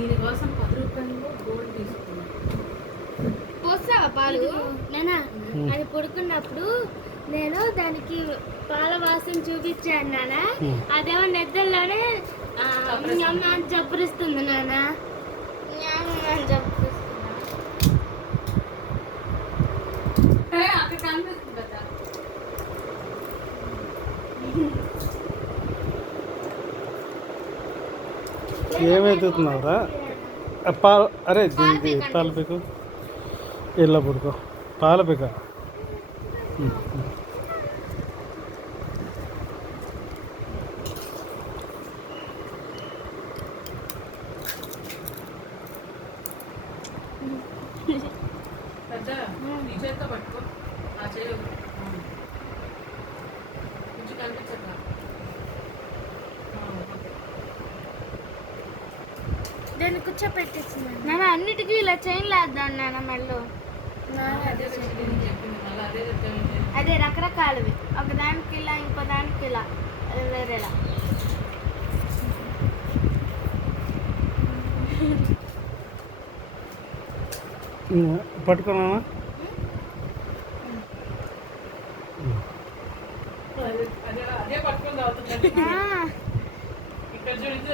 దీనికోసం 10 రూపాయలు గోల్డ్ తీసుకున్నాను. పోస్తావా పాలు నానా? అది పడుకున్నప్పుడు నేను దానికి పాల వాసన చూపించాను నానా. అదేమో నిద్రలోనే జబ్బరిస్తుంది నానా. అక్కడ కనిపిస్తుంది కదా. ఏమైతున్నావురా? పాలు అరే దీనికి పాలు పీకు. ఇలా పడుకో, పాలు పీక. పెద్ద నీ చేతితో పట్టుకో. ఆ చేయి కొంచెం కనిపించట్లా. దాన్ని కూర్చోపెట్టేసింది నాన్న. అన్నిటికీ ఇలా చైన్ లేద్దాం నాన్న మెల్లో. అదే చెప్పింది మళ్ళీ అదే చెప్తాను. అదే రకరకాలవి, ఒకదానికి ఇలా ఇంకో దానికి ఇలా వేరేలా. పట్టుకున్నావా? అదే పట్టుకొని తాగుతుంది. ఇక్కడ చూడండి.